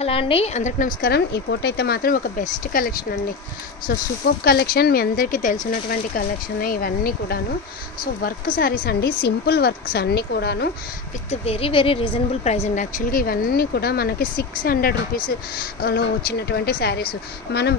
Hello అండి, అందరికి నమస్కారం. ఈ పూట అయితే మాత్రం ఒక బెస్ట్ కలెక్షన్ అండి. సో సూపర్ కలెక్షన్, మీ అందరికీ తెలిసినటువంటి కలెక్షన్ ఇవన్నీ కూడాను. సో వర్క్ శారీస్ అండి, సింపుల్ వర్క్స్ అన్నీ కూడాను with very very reasonable price అండి. యాక్చువల్గా ఇవన్నీ కూడా మనకి 600 రూపీస్లో వచ్చినటువంటి శారీస్. మనం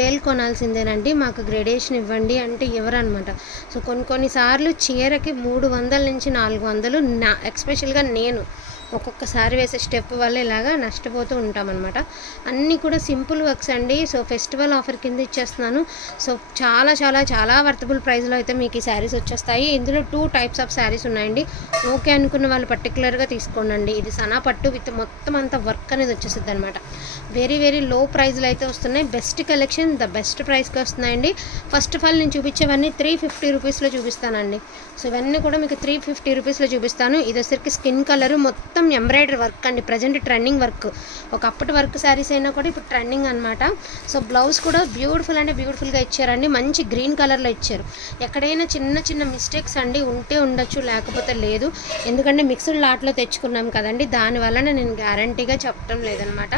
బేల్ కొనాల్సిందేనండి, మాకు గ్రేడేషన్ ఇవ్వండి అంటే ఎవరనమాట. సో కొన్నిసార్లు చీరకి 300 నుంచి 400 ఎక్స్పెషల్గా నేను ఒక్కొక్కసారి వేసే స్టెప్ వల్ల ఇలాగా నష్టపోతూ ఉంటామన్నమాట. అన్నీ కూడా సింపుల్ వర్క్స్ అండి. సో ఫెస్టివల్ ఆఫర్ కింద ఇచ్చేస్తున్నాను. సో చాలా చాలా చాలా వర్తబుల్ ప్రైస్లో అయితే మీకు ఈ శారీస్ వచ్చేస్తాయి. ఇందులో 2 టైప్స్ ఆఫ్ శారీస్ ఉన్నాయండి. ఓకే అనుకున్న వాళ్ళు పర్టికులర్గా తీసుకోండి. ఇది సనా పట్టు విత్ మొత్తం అంతా వర్క్ అనేది వచ్చేస్తుంది అనమాట. వెరీ వెరీ లో ప్రైస్లో అయితే వస్తున్నాయి. బెస్ట్ కలెక్షన్, ద బెస్ట్ ప్రైస్కి వస్తున్నాయండి. ఫస్ట్ ఆఫ్ ఆల్ నేను చూపించేవన్నీ 350 రూపీస్లో చూపిస్తానండి. సో ఇవన్నీ కూడా మీకు 350 రూపీస్లో చూపిస్తాను. ఇది వచ్చరికి స్కిన్ కలర్, మొత్తం ఎంబ్రాయిడరీ వర్క్ అండి. Present trending work. ఒకప్పటి వర్క్ శారీస్ అయినా కూడా ఇప్పుడు ట్రెండింగ్ అనమాట. సో బ్లౌజ్ కూడా బ్యూటిఫుల్ అంటే బ్యూటిఫుల్గా ఇచ్చారండి. మంచి గ్రీన్ కలర్లో ఇచ్చారు. ఎక్కడైనా చిన్న చిన్న మిస్టేక్స్ అండి ఉంటే ఉండొచ్చు, లేకపోతే లేదు. ఎందుకంటే మిక్స్డ్ లాట్లో తెచ్చుకున్నాం కదండి, దానివల్ల నేను గ్యారంటీగా చెప్పడం లేదనమాట.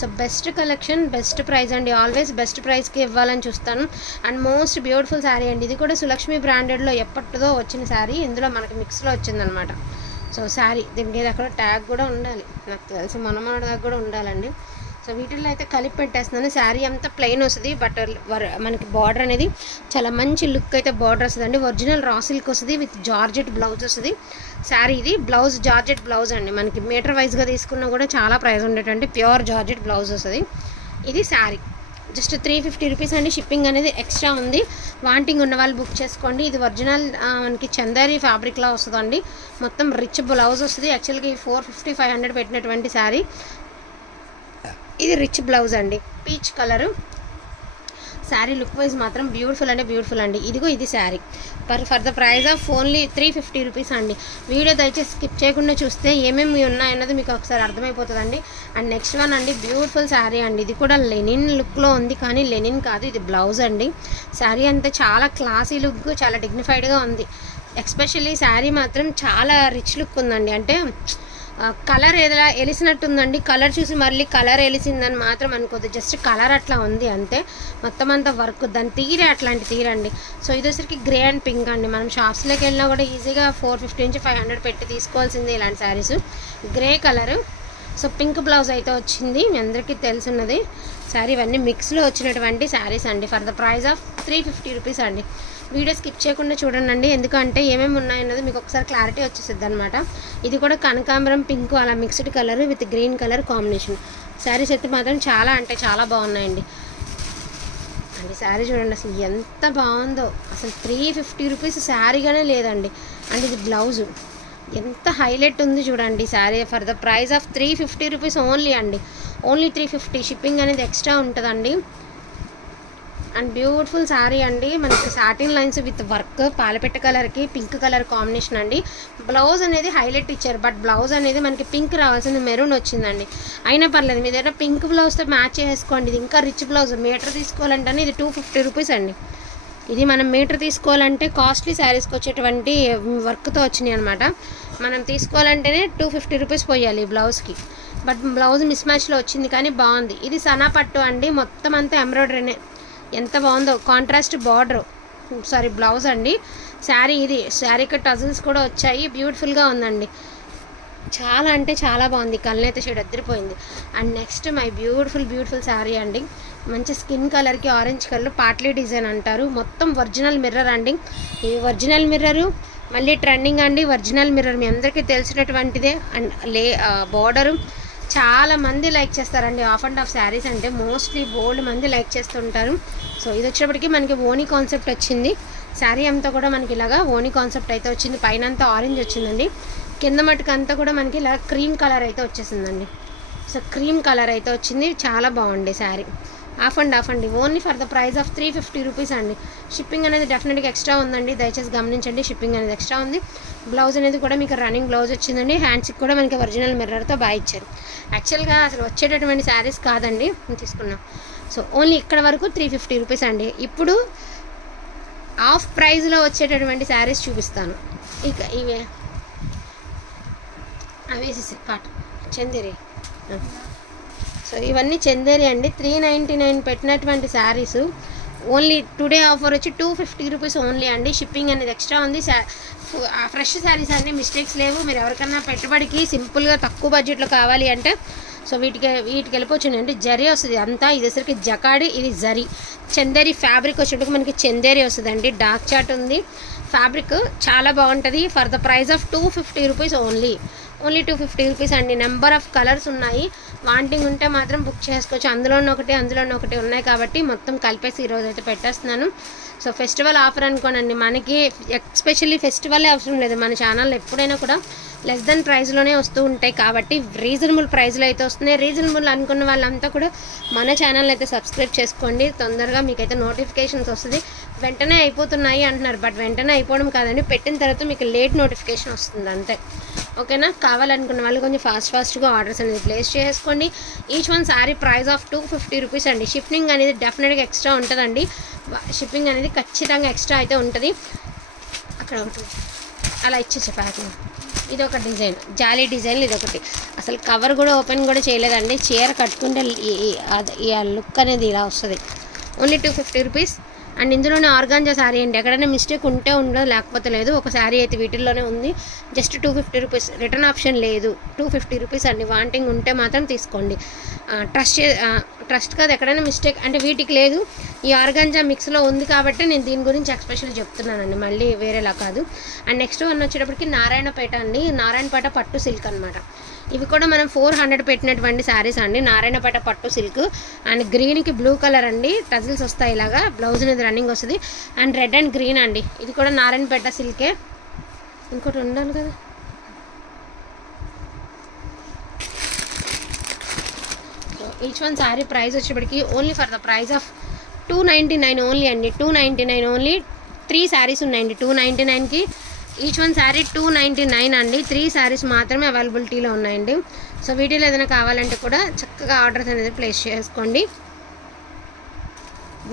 So best collection, best price అండి. ఆల్వేస్ బెస్ట్ ప్రైస్కి ఇవ్వాలని చూస్తాను. అండ్ మోస్ట్ బ్యూటిఫుల్ శారీ అండి. ఇది కూడా సులక్ష్మి బ్రాండెడ్లో ఎప్పటిదో వచ్చిన శారీ. ఇందులో మనకి మిక్స్లో వచ్చిందనమాట. సో శారీ దీనికి అక్కడ ట్యాగ్ కూడా ఉండాలి, నాకు తెలిసి మన దాకా కూడా ఉండాలండి. సో వీటిల్లో అయితే కలిపి పెట్టేస్తున్నాను. శారీ అంతా ప్లెయిన్ వస్తుంది, బట్ మనకి బార్డర్ అనేది చాలా మంచి లుక్ అయితే బార్డర్ వస్తుందండి. ఒరిజినల్ రా సిల్క్ వస్తుంది విత్ జార్జెట్ బ్లౌజ్ వస్తుంది. శారీ ఇది బ్లౌజ్ జార్జెట్ బ్లౌజ్ అండి. మనకి మీటర్ వైజ్గా తీసుకున్నా కూడా చాలా ప్రైస్ ఉండేటువంటి ప్యూర్ జార్జెట్ బ్లౌజ్ వస్తుంది. ఇది శారీ జస్ట్ 350 రూపీస్ అండి. షిప్పింగ్ అనేది ఎక్స్ట్రా ఉంది. వాంటింగ్ ఉన్న వాళ్ళు బుక్ చేసుకోండి. ఇది ఒరిజినల్ మనకి చందేరి ఫ్యాబ్రిక్లా వస్తుందండి. మొత్తం రిచ్ బ్లౌజ్ వస్తుంది. యాక్చువల్గా 450-500 పెట్టినటువంటి శారీ. ఇది రిచ్ బ్లౌజ్ అండి, peach colour. Sari look wise మాత్రం బ్యూటిఫుల్ అంటే బ్యూటిఫుల్ అండి. ఇదిగో ఇది sari for the price of only 350 rupees అండి. వీడియో దయచేసి స్కిప్ చేయకుండా చూస్తే ఏమేమి ఉన్నాయన్నది మీకు ఒకసారి అర్థమైపోతుందండి. అండ్ నెక్స్ట్ వన్ అండి, బ్యూటిఫుల్ శారీ అండి. ఇది కూడా లెనిన్ లుక్లో ఉంది, కానీ లెనిన్ కాదు, ఇది బ్లౌజ్ అండి. శారీ అంతా చాలా క్లాసీ లుక్, చాలా డిగ్నిఫైడ్గా ఉంది. ఎస్పెషల్లీ శారీ మాత్రం చాలా రిచ్ లుక్ ఉందండి. అంటే కలర్ ఏదైనా ఎలిసినట్టుందండి. కలర్ చూసి మళ్ళీ కలర్ ఎలిసిందని మాత్రం అనుకోద్దు, జస్ట్ కలర్ అట్లా ఉంది అంతే. మొత్తం అంతా వర్క్, దాని తీరే అట్లాంటి తీరండి. సో ఇది వచ్చరికి గ్రే అండ్ పింక్ అండి. మనం షాప్స్లోకి వెళ్ళినా కూడా ఈజీగా 450 నుంచి 500 పెట్టి తీసుకోవాల్సిందే ఇలాంటి saris. Grey colour. So pink blouse అయితే వచ్చింది, మీ అందరికీ తెలుసున్నది. శారీ ఇవన్నీ మిక్స్లో వచ్చినటువంటి శారీస్ అండి. For the price of 350 rupees అండి. వీడియో స్కిప్ చేయకుండా చూడండి, ఎందుకంటే ఏమేమి ఉన్నాయన్నది మీకు ఒకసారి క్లారిటీ వచ్చేసిద్ది అనమాట. ఇది కూడా కనకాంబరం పింక్ అలా mixed colour with green colour combination. Saris అయితే మాత్రం చాలా అంటే చాలా బాగున్నాయండి. అండి శారీ చూడండి అసలు ఎంత బాగుందో. అసలు 350 రూపీస్ శారీగానే లేదండి. అండ్ ఇది బ్లౌజు ఎంత హైలైట్ ఉంది చూడండి sari. For the price of 350 rupees only అండి. ఓన్లీ 350. షిప్పింగ్ అనేది ఎక్స్ట్రా ఉంటుందండి. అండ్ బ్యూటిఫుల్ శారీ అండి. మనకి సాటిన్ లైన్స్ విత్ వర్క్, పాలపెట్ట కలర్కి పింక్ కలర్ కాంబినేషన్ అండి. బ్లౌజ్ అనేది హైలైట్ ఇచ్చారు, బట్ బ్లౌజ్ అనేది మనకి పింక్ రావాల్సింది మెరూన్ వచ్చిందండి. అయినా పర్లేదు, మీ దగ్గర పింక్ బ్లౌజ్తో మ్యాచ్ చేసుకోండి. ఇది ఇంకా రిచ్ బ్లౌజ్. మీటర్ తీసుకోవాలంటే ఇది 250 రూపీస్ అండి. ఇది మనం మీటర్ తీసుకోవాలంటే కాస్ట్లీ శారీస్కి వచ్చేటువంటి వర్క్తో వచ్చినాయి అనమాట. మనం తీసుకోవాలంటేనే 250 రూపీస్ పోయాలి ఈ బ్లౌజ్కి. బట్ బ్లౌజ్ మిస్ మ్యాచ్లో వచ్చింది, కానీ బాగుంది. ఇది సనా పట్టు అండి. మొత్తం అంతా ఎంబ్రాయిడరీనే, ఎంత బాగుందో. కాంట్రాస్ట్ బార్డర్, సారీ బ్లౌజ్ అండి. శారీ ఇది శారీకి టజిల్స్ కూడా వచ్చాయి. బ్యూటిఫుల్గా ఉందండి, చాలా అంటే చాలా బాగుంది. కళ్ళనైతే షేడ్ అద్దరిపోయింది. And next my beautiful saree అండి. మంచి స్కిన్ కలర్కి ఆరెంజ్ కలర్ పాట్లీ డిజైన్ అంటారు. మొత్తం ఒరిజినల్ మిర్రర్ అండి. ఈ ఒరిజినల్ మిర్రరు మళ్ళీ ట్రెండింగ్ అండి. ఒరిజినల్ మిర్రర్ మీ అందరికీ తెలిసినటువంటిదే. అండ్ బార్డరు చాలా మంది లైక్ చేస్తారండి. ఆఫ్ అండ్ ఆఫ్ శారీస్ అంటే మోస్ట్లీ బోల్డ్ మంది లైక్ చేస్తుంటారు. సో ఇది వచ్చేప్పటికి మనకి ఓనీ కాన్సెప్ట్ వచ్చింది. శారీ అంతా కూడా మనకి ఇలాగా ఓనీ కాన్సెప్ట్ అయితే వచ్చింది. పైన అంతా ఆరెంజ్ వచ్చిందండి, కింద మటుకు అంతా కూడా మనకి ఇలా క్రీమ్ కలర్ అయితే వచ్చేసిందండి. సో క్రీమ్ కలర్ అయితే వచ్చింది, చాలా బాగుంది శారీ. ఆఫ్ అండ్ ఆఫ్ అండి. Only for the price of 350 rupees అండి. షిప్పింగ్ అనేది డెఫినెట్గా ఎక్స్ట్రా ఉందండి, దయచేసి గమనించండి. షిప్పింగ్ అనేది ఎక్స్ట్రా ఉంది. బ్లౌజ్ అనేది కూడా మీకు రన్నింగ్ బ్లౌజ్ వచ్చిందండి. హ్యాండ్స్కి కూడా మనకి ఒరిజినల్ మిర్రర్తో బాగా ఇచ్చారు. యాక్చువల్గా అసలు వచ్చేటటువంటి శారీస్ కాదండి తీసుకున్నాం. సో ఓన్లీ ఇక్కడ వరకు 350 రూపీస్ అండి. ఇప్పుడు ఆఫ్ ప్రైస్లో వచ్చేటటువంటి శారీస్ చూపిస్తాను. ఇక ఇవే అవేసేసి కాట్ చందేరి సో ఇవన్నీ చందేరి అండి. 399 పెట్టినటువంటి శారీస్. ఓన్లీ టుడే ఆఫర్ వచ్చి 250 రూపీస్ ఓన్లీ అండి. షిప్పింగ్ అనేది ఎక్స్ట్రా ఉంది. ఫ్రెష్ శారీస్ అన్నీ మిస్టేక్స్ లేవు. మీరు ఎవరికన్నా పెట్టుబడికి సింపుల్గా తక్కువ బడ్జెట్లో కావాలి అంటే సో వీటికి వెళ్ళిపోవచ్చునండి. జరీ వస్తుంది అంతా. ఇది వచ్చరికి జకాడి, ఇది జరీ. చందేరి ఫ్యాబ్రిక్ వచ్చేటప్పుడు మనకి చందేరి వస్తుందండి. డార్క్ చాట్ ఉంది. ఫ్యాబ్రిక్ చాలా బాగుంటుంది. For the price of 250 rupees only 250 rupees అండి. నెంబర్ ఆఫ్ కలర్స్ ఉన్నాయి. వాంటింగ్ ఉంటే మాత్రం బుక్ చేసుకోవచ్చు. అందులోనూ ఒకటి ఉన్నాయి కాబట్టి మొత్తం కలిపేసి ఈరోజు అయితే పెట్టేస్తున్నాను. సో ఫెస్టివల్ ఆఫర్ అనుకోనండి. మనకి ఎస్పెషల్లీ ఫెస్టివలే అవసరం లేదు. మన ఛానల్లో ఎప్పుడైనా కూడా లెస్ దెన్ ప్రైస్లోనే వస్తూ ఉంటాయి కాబట్టి రీజనబుల్ ప్రైస్లో అయితే వస్తున్నాయి. రీజనబుల్ అనుకున్న వాళ్ళంతా కూడా మన ఛానల్ అయితే సబ్స్క్రైబ్ చేసుకోండి. తొందరగా మీకైతే నోటిఫికేషన్స్ వస్తుంది. వెంటనే అయిపోతున్నాయి అంటున్నారు, బట్ వెంటనే అయిపోవడం కాదండి. పెట్టిన తర్వాత మీకు లేట్ నోటిఫికేషన్ వస్తుంది అంతే. ఓకేనా? కావాలనుకున్న వాళ్ళు కొంచెం ఫాస్ట్గా ఆర్డర్స్ అనేది ప్లేస్ చేసుకోండి. Each one sari price of 250 rupees అండి. షిప్పింగ్ అనేది డెఫినెట్గా ఎక్స్ట్రా ఉంటుందండి. షిప్పింగ్ అనేది ఖచ్చితంగా ఎక్స్ట్రా అయితే ఉంటుంది. అక్కడ ఒకటి అలా ఇచ్చేసే ప్యాకింగ్. ఇది ఒక డిజైన్, జాలీ డిజైన్. ఇది ఒకటి అసలు కవర్ కూడా ఓపెన్ కూడా చేయలేదండి. చీర కట్టుకుంటే ఈ లుక్ అనేది ఇలా వస్తుంది. ఓన్లీ 250 రూపీస్ అండ్ ఇందులోనే ఆర్గాంజా శారీ అండి. ఎక్కడైనా మిస్టేక్ ఉంటే ఉండదు, లేకపోతే లేదు. ఒక శారీ అయితే వీటిల్లోనే ఉంది. Just 250 rupees. రిటర్న్ ఆప్షన్ లేదు. 250 రూపీస్ అండి. వాంటింగ్ ఉంటే మాత్రం తీసుకోండి. ట్రస్ట్ కాదు, ఎక్కడైనా మిస్టేక్ అంటే వీటికి లేదు. ఈ ఆర్గాంజా మిక్స్లో ఉంది కాబట్టి నేను దీని గురించి ఎక్స్పెషల్ చెప్తున్నానండి, మళ్ళీ వేరేలా కాదు. అండ్ నెక్స్ట్ వన్ వచ్చేటప్పటికి నారాయణపేట అండి. నారాయణపేట పట్టు సిల్క్ అనమాట. ఇవి కూడా మనం 400 పెట్టినటువంటి శారీస్ అండి. నారాయణపేట పట్టు సిల్క్ అండ్ గ్రీన్కి బ్లూ కలర్ అండి. టజిల్స్ వస్తాయి ఇలాగా. బ్లౌజ్ అనేది రన్నింగ్ వస్తుంది. అండ్ రెడ్ అండ్ గ్రీన్ అండి. ఇది కూడా నారాయణపేట సిల్కే. ఇంకోటి ఉండాలి కదా. ఈచ్ వన్ శారీ ప్రైస్ వచ్చేప్పటికి only for the price of 299 only అండి. 299 ఓన్లీ. 3 శారీస్ ఉన్నాయండి 299కి. ఈచ్ వన్ శారీ 299 అండి. 3 శారీస్ మాత్రమే అవైలబిలిటీలో ఉన్నాయండి. సో వీటిలో ఏదైనా కావాలంటే కూడా చక్కగా ఆర్డర్స్ అనేది ప్లేస్ చేసుకోండి.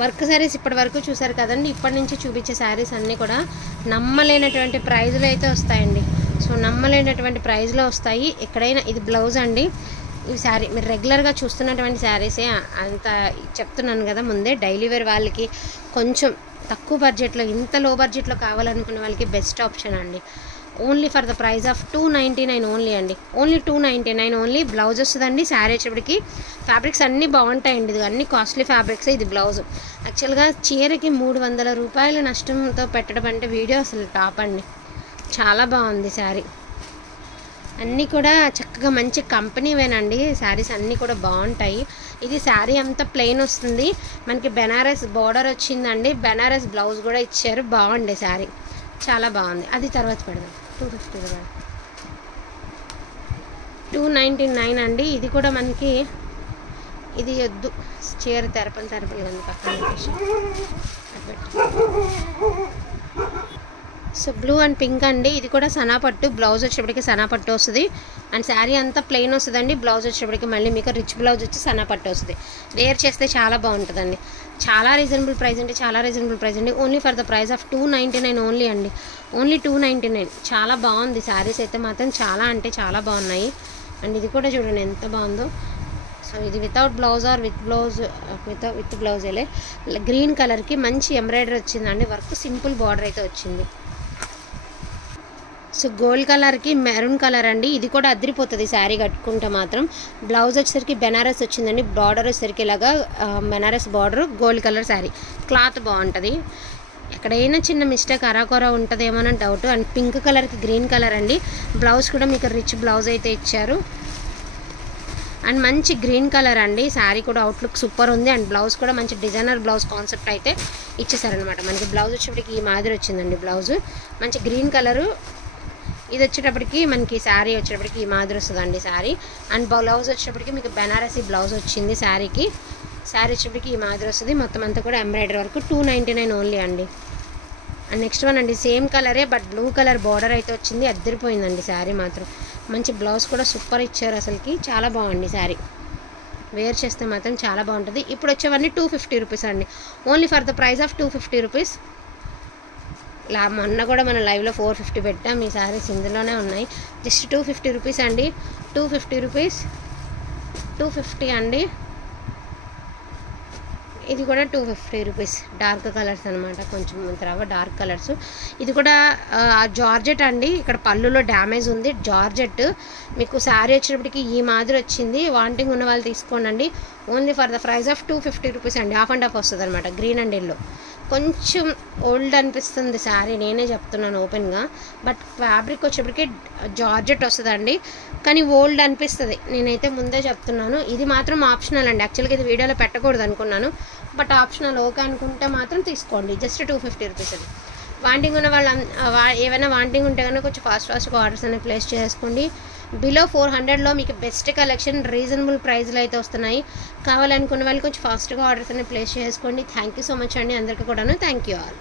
వర్క్ శారీస్ ఇప్పటి వరకు చూసారు కదండి. ఇప్పటి నుంచి చూపించే శారీస్ అన్నీ కూడా నమ్మలేనటువంటి ప్రైజ్లో అయితే వస్తాయండి. సో నమ్మలేనటువంటి ప్రైజ్లో వస్తాయి. ఎక్కడైనా ఇది బ్లౌజ్ అండి. ఈ శారీ మీరు రెగ్యులర్గా చూస్తున్నటువంటి శారీసే. అంత చెప్తున్నాను కదా ముందే. డైలీ వేర్ వాళ్ళకి కొంచెం తక్కువ బడ్జెట్లో, ఇంత లో బడ్జెట్లో కావాలనుకున్న వాళ్ళకి బెస్ట్ ఆప్షన్ అండి. Only for the price of 299 only అండి. Only 299 only. బ్లౌజ్ వస్తుందండి. శారీ వచ్చేప్పటికి ఫ్యాబ్రిక్స్ అన్నీ బాగుంటాయండి. ఇది అన్ని కాస్ట్లీ ఫ్యాబ్రిక్స్. ఇది బ్లౌజ్. యాక్చువల్గా చీరకి 300 రూపాయల నష్టంతో పెట్టడం అంటే వీడియో అసలు టాప్ అండి. చాలా బాగుంది శారీ. అన్నీ కూడా చక్కగా మంచి కంపెనీవేనండి. శారీస్ అన్నీ కూడా బాగుంటాయి. ఇది శారీ అంతా ప్లెయిన్ వస్తుంది. మనకి బెనారస్ బార్డర్ వచ్చిందండి. బెనారస్ బ్లౌజ్ కూడా ఇచ్చారు. బాగుండే శారీ, చాలా బాగుంది. అది తర్వాత పెడదాం. 250 రూపాయలు. 299 అండి. ఇది కూడా మనకి ఇది వద్దు. చీర తెరపలు కానీ పక్కన పెట్టేసి. సో బ్లూ అండ్ పింక్ అండి. ఇది కూడా సనాపట్టు. బ్లౌజ్ వచ్చేప్పటికి సనాపట్టు వస్తుంది. అండ్ శారీ అంతా ప్లెయిన్ వస్తుందండి. బ్లౌజ్ వచ్చేప్పటికి మళ్ళీ మీకు రిచ్ బ్లౌజ్ వచ్చి సనాపట్టు వస్తుంది. వేర్ చేస్తే చాలా బాగుంటుందండి. చాలా రీజనబుల్ ప్రైస్ అంటే చాలా రీజనబుల్ ప్రైస్ అండి. Only for the price of 299 only అండి. ఓన్లీ 299. చాలా బాగుంది. శారీస్ అయితే మాత్రం చాలా అంటే చాలా బాగున్నాయి. అండ్ ఇది కూడా చూడండి ఎంత బాగుందో. సో ఇది without blouse or with blouse, with బ్లౌజేలే. గ్రీన్ కలర్కి మంచి ఎంబ్రాయిడరీ వచ్చిందండి. వర్క్ సింపుల్ బార్డర్ అయితే వచ్చింది. సో గోల్డ్ కలర్కి మెరూన్ కలర్ అండి. ఇది కూడా అదిరిపోతుంది శారీ కట్టుకుంటే మాత్రం. బ్లౌజ్ వచ్చేసరికి బెనారస్ వచ్చిందండి. బార్డర్ వచ్చేసరికి ఇలాగా Banaras border, gold colour sari. Cloth బాగుంటుంది. ఎక్కడైనా చిన్న మిస్టేక్ అరాకొర ఉంటుందేమోనని డౌట్. అండ్ పింక్ కలర్కి గ్రీన్ కలర్ అండి. బ్లౌజ్ కూడా మీకు రిచ్ బ్లౌజ్ అయితే ఇచ్చారు. అండ్ మంచి గ్రీన్ కలర్ అండి. శారీ కూడా అవుట్లుక్ సూపర్ ఉంది. అండ్ బ్లౌజ్ కూడా మంచి డిజైనర్ బ్లౌజ్ కాన్సెప్ట్ అయితే ఇచ్చేసారనమాట. మనకి బ్లౌజ్ వచ్చేప్పటికి ఈ మాదిరి వచ్చిందండి. బ్లౌజ్ మంచి గ్రీన్ కలరు. ఇది వచ్చేటప్పటికి మనకి శారీ వచ్చేటప్పటికి ఈ మాదిరి వస్తుందండి శారీ. అండ్ బ్లౌజ్ వచ్చేటప్పటికి మీకు బెనారసీ బ్లౌజ్ వచ్చింది శారీకి. శారీ వచ్చేటప్పటికి ఈ మాదిరి వస్తుంది. మొత్తం అంతా కూడా ఎంబ్రాయిడరీ వరకు 299 ఓన్లీ అండి. అండ్ నెక్స్ట్ వన్ అండి. సేమ్ కలరే బట్ బ్లూ కలర్ బార్డర్ అయితే వచ్చింది. అద్దరిపోయిందండి శారీ మాత్రం. మంచి బ్లౌజ్ కూడా సూపర్ ఇచ్చారు. అసలుకి చాలా బాగుంది శారీ. వేర్ చేస్తే మాత్రం చాలా బాగుంటుంది. ఇప్పుడు వచ్చేవన్నీ 250 రూపీస్ అండి. Only for the price of 250 rupees. మొన్న కూడా మనం లైవ్లో 450 పెట్టాం. ఈ శారీస్ ఇందులోనే ఉన్నాయి. జస్ట్ 250 రూపీస్ అండి. 250 రూపీస్. 250 అండి. ఇది కూడా 250 రూపీస్. డార్క్ కలర్స్ అనమాట, కొంచెం తర్వాత డార్క్ కలర్స్. ఇది కూడా జార్జెట్ అండి. ఇక్కడ పళ్ళులో డ్యామేజ్ ఉంది, జార్జెట్. మీకు శారీ వచ్చేటప్పటికి ఈ మాదిరి వచ్చింది. వాంటింగ్ ఉన్న వాళ్ళు తీసుకోండి. Only for the price of 250 rupees అండి. హాఫ్ అండ్ హాఫ్ వస్తుంది అనమాట. Green and yellow. కొంచెం ఓల్డ్ అనిపిస్తుంది శారీ, నేనే చెప్తున్నాను ఓపెన్గా. బట్ ఫ్యాబ్రిక్ వచ్చేప్పటికి జార్జెట్ వస్తుందండి, కానీ ఓల్డ్ అనిపిస్తుంది. నేనైతే ముందే చెప్తున్నాను. ఇది మాత్రం ఆప్షనల్ అండి. యాక్చువల్గా ఇది వీడియోలో పెట్టకూడదు అనుకున్నాను, బట్ ఆప్షనల్. ఓకే అనుకుంటే మాత్రం తీసుకోండి. జస్ట్ 250 రూపీస్ అది. వాంటింగ్ ఉన్న వాళ్ళు ఏమైనా వాంటింగ్ ఉంటే కనుక కొంచెం ఫాస్ట్గా ఆర్డర్స్ అనేవి ప్లేస్ చేసుకోండి. బిలో 400లో మీకు బెస్ట్ కలెక్షన్ రీజనబుల్ ప్రైస్లో అయితే వస్తున్నాయి. కావాలనుకున్న వాళ్ళు కొంచెం ఫాస్ట్గా ఆర్డర్స్ అనేవి ప్లేస్ చేసుకోండి. థ్యాంక్ యూ సో మచ్ అండి అందరికీ కూడాను. Thank you all.